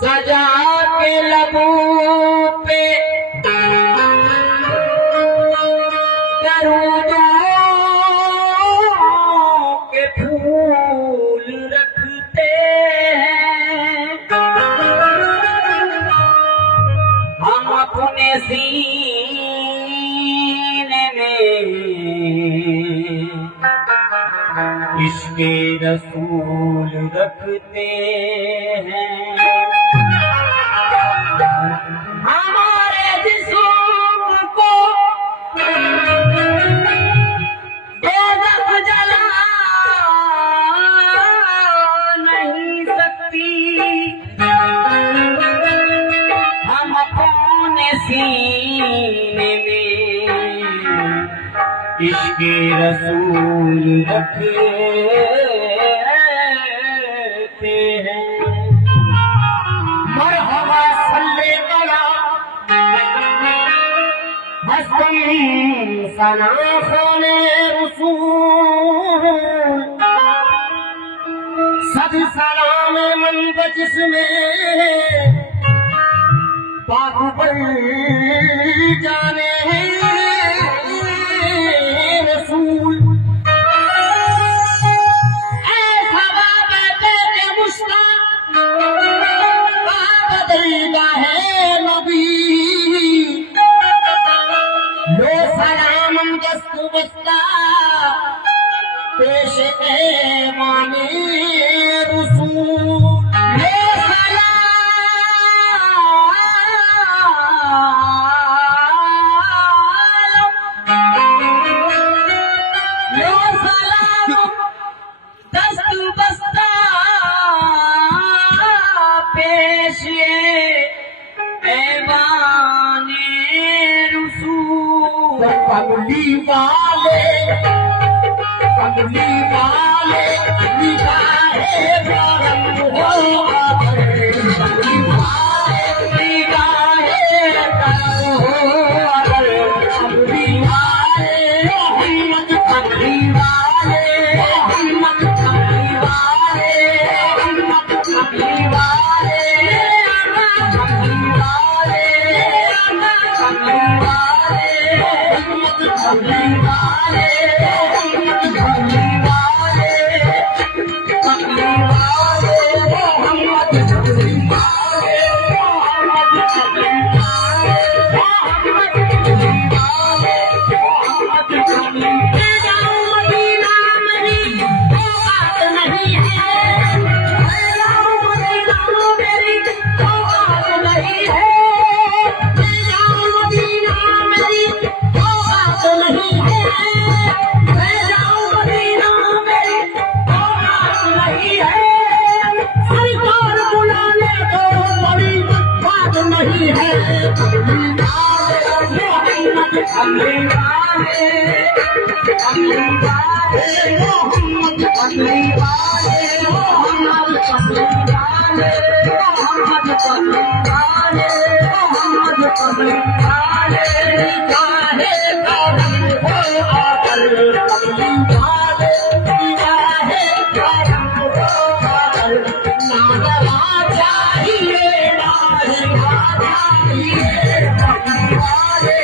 सजा के लबों पे दरूदों के फूल रखते हैं हम अपने सीने में इश्क़े रसूल रखते हैं हमारे जिस्म को दोज़ख जला नहीं सकती हम अपने सीने में इश्क़े रसूल रखते हैं मरहबा सल्ले अला हसन सना खाने रसूल सद सलाम मन बजिस में बाहुबल जाने रसूल ऐसा बाबे के मुश्ताक बदलता है नबी लो सलाम दस्त बस्ता पेश माने रसूल लो सलाम दस्त बस्ता पेश ऐवाने रसूल कमली वाले निगाहे करम हो आगे कमली वाले निगाहे करम हो आगे कमली वाले हिम्मत कमली वाले हिम्मत कमली वाले हिम्मत कमली वाले कमली वाले कमली वाले हिम्मत कमली वाले हिम्मत कमली वाले कमली वाले हिम्मत कमली वाले हिम्मत कमली वाले हिम्मत कमली वाले हिम्मत कमली मदीना मेरी औकात नहीं है मदीना मेरी औकात नहीं है मदीना मेरी औकात नहीं है मदीना मेरी औकात नहीं है सरकार बुलाने को बड़ी बात नहीं है मोहम्मद कमली वाले मोहम्मद कमली वाले मोहम्मद कमली वाले मोहम्मद कमली वाले मोहम्मद कमली वाले चाहे करम हो आकर कमली वाले चाहे करम हो आकर नादवा चाहिए नादवा चाहिए कमली वाले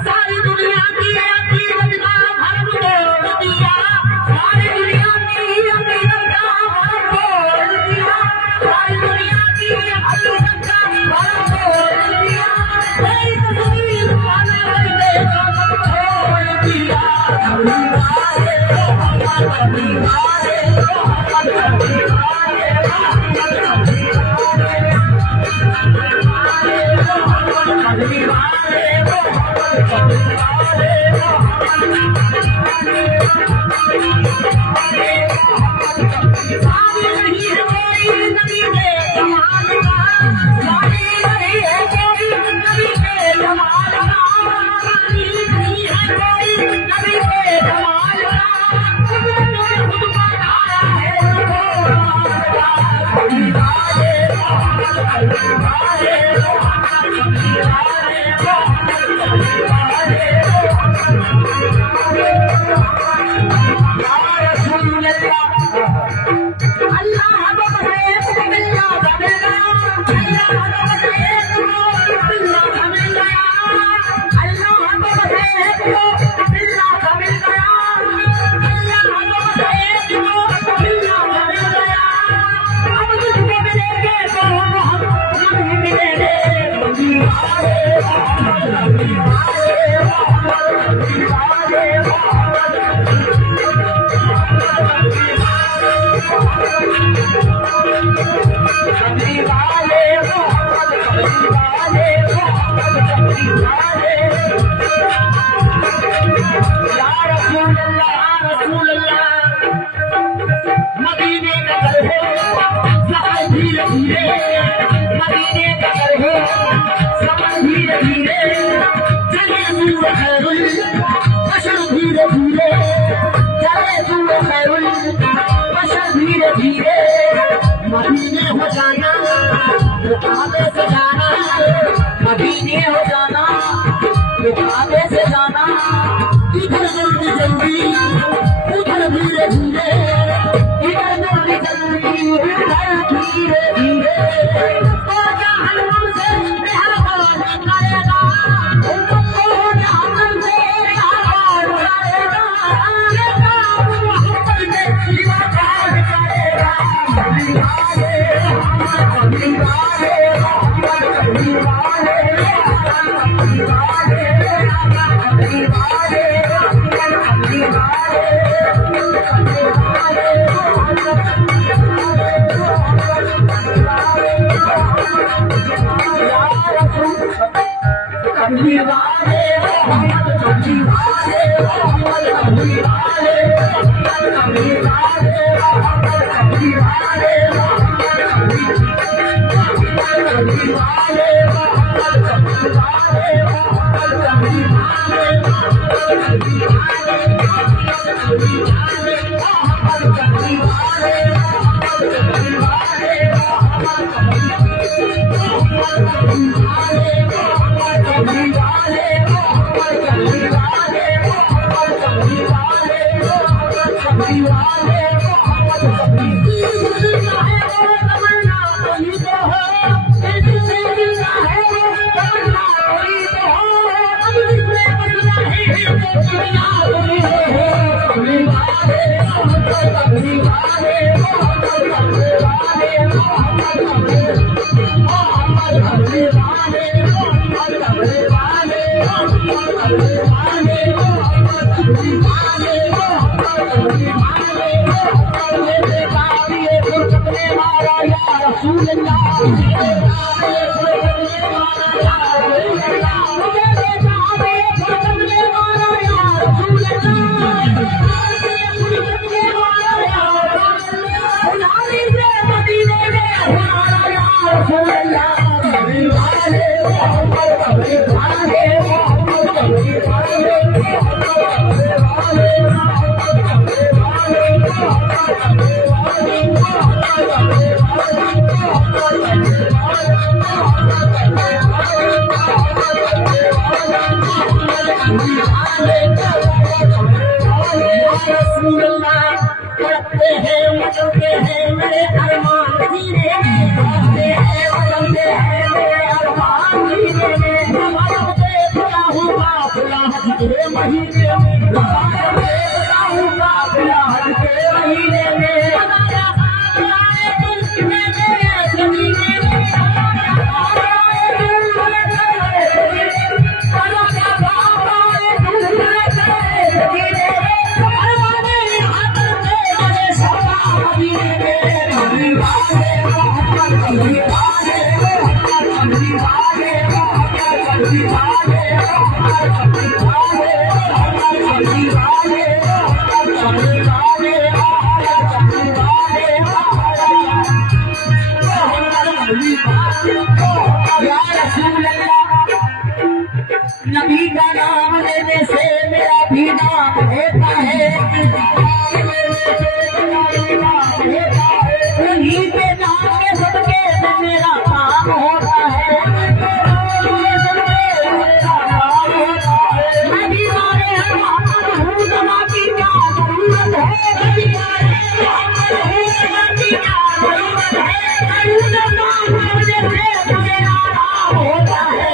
सारी दुनिया की अकीदत का भरम तोड़ दिया, सारी दुनिया की अकीदत का भरम तोड़ दिया, सारी दुनिया की अकीदत का भरम तोड़ दिया, तेरी तस्वीर पाने वाले का मन छोड़ दिया। मदीने हो जाना, काबे से जाना, मदीने हो जाना, काबे से जाना, इधर जल्दी जल्दी, उधर धीरे धीरे, इधर जल्दी जल्दी, उधर धीरे धीरे, तो जहन्नम से मेहरबान करेगा, उनको जहन्नम से मेहरबान करेगा, ये काम मोहब्बत में इबादत करेगा। रसूल अल्लाह कमली वाले मोहम्मद कमली वाले मोहम्मद कमली वाले पढ़ते हैं मचलते हैं मेरे अरमान जीने पढ़ते हैं मचलते हैं मेरे अरमान जीने मचलते खुला हुआ खुला हज के महीने में खुला हुआ खुला हज के महीने में बनाया आए दिल में मेरे जमीने में नबी का नाम लेने से मेरा भी नाम होता है उन्हीं के नाम के सदके में मेरा काम होता है मैं भी मारे मोहम्मद हूँ दवा की क्या जरूरत है होता है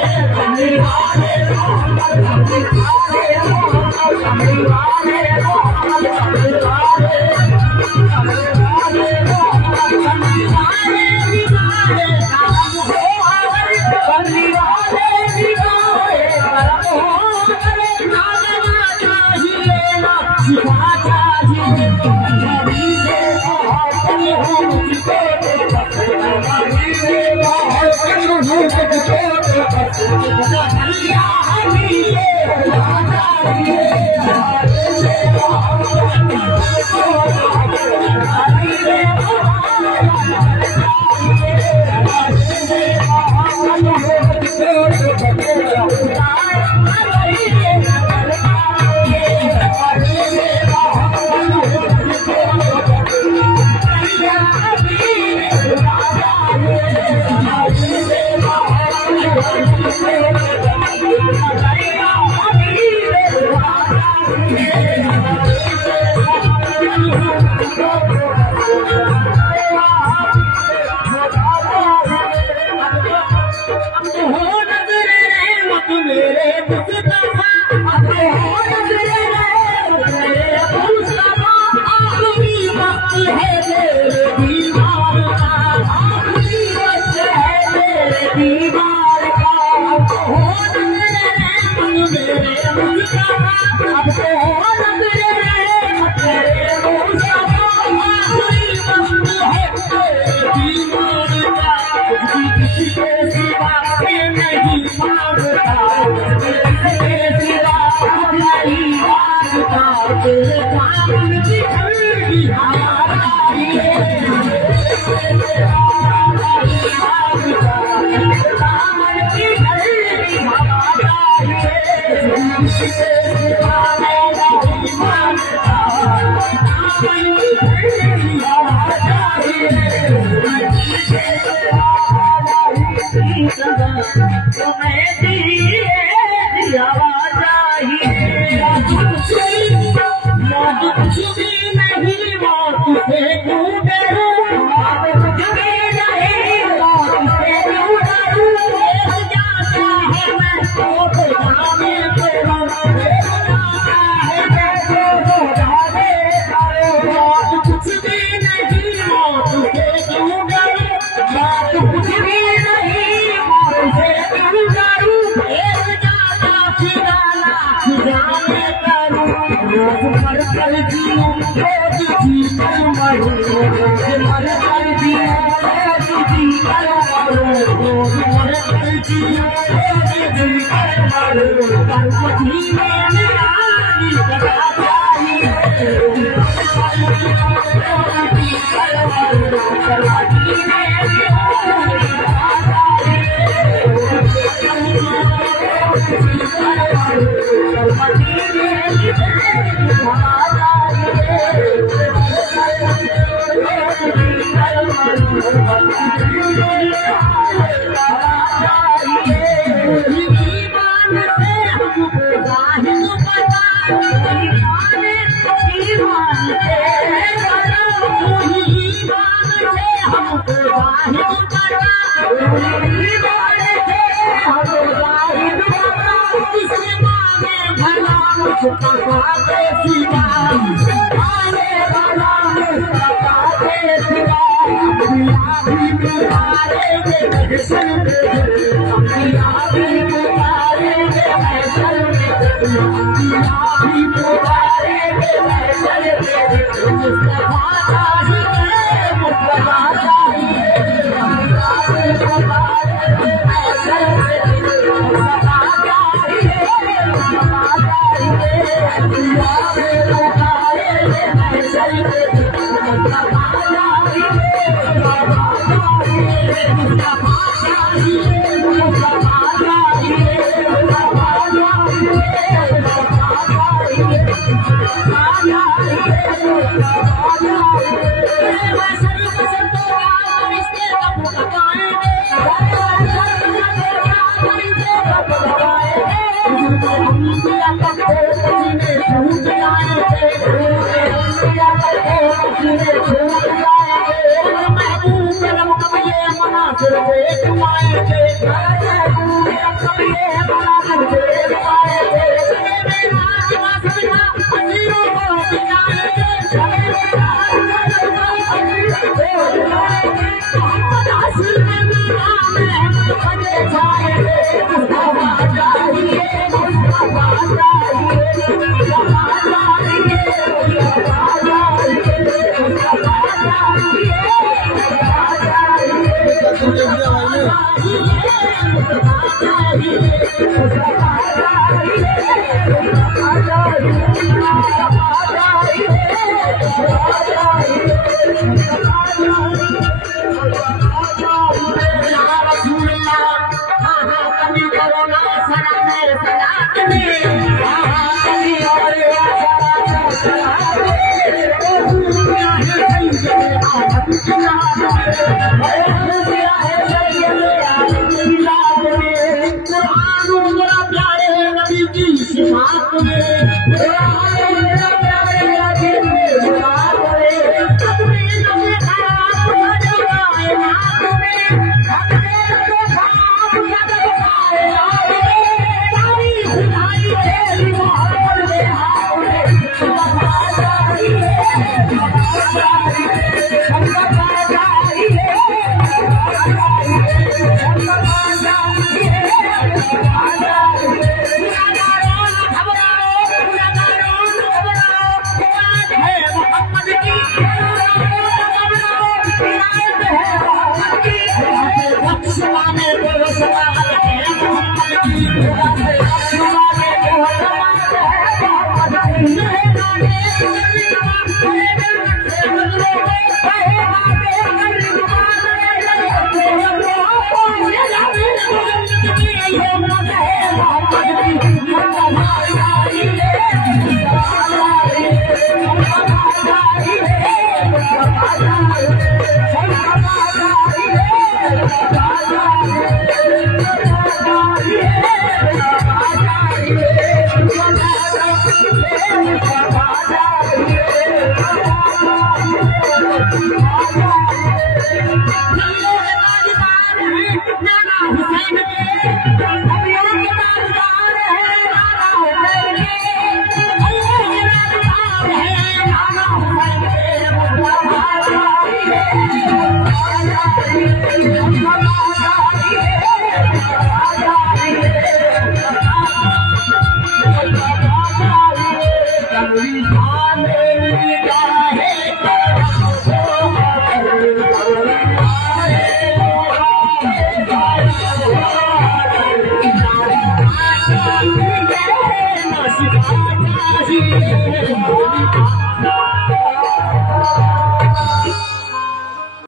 Thank you.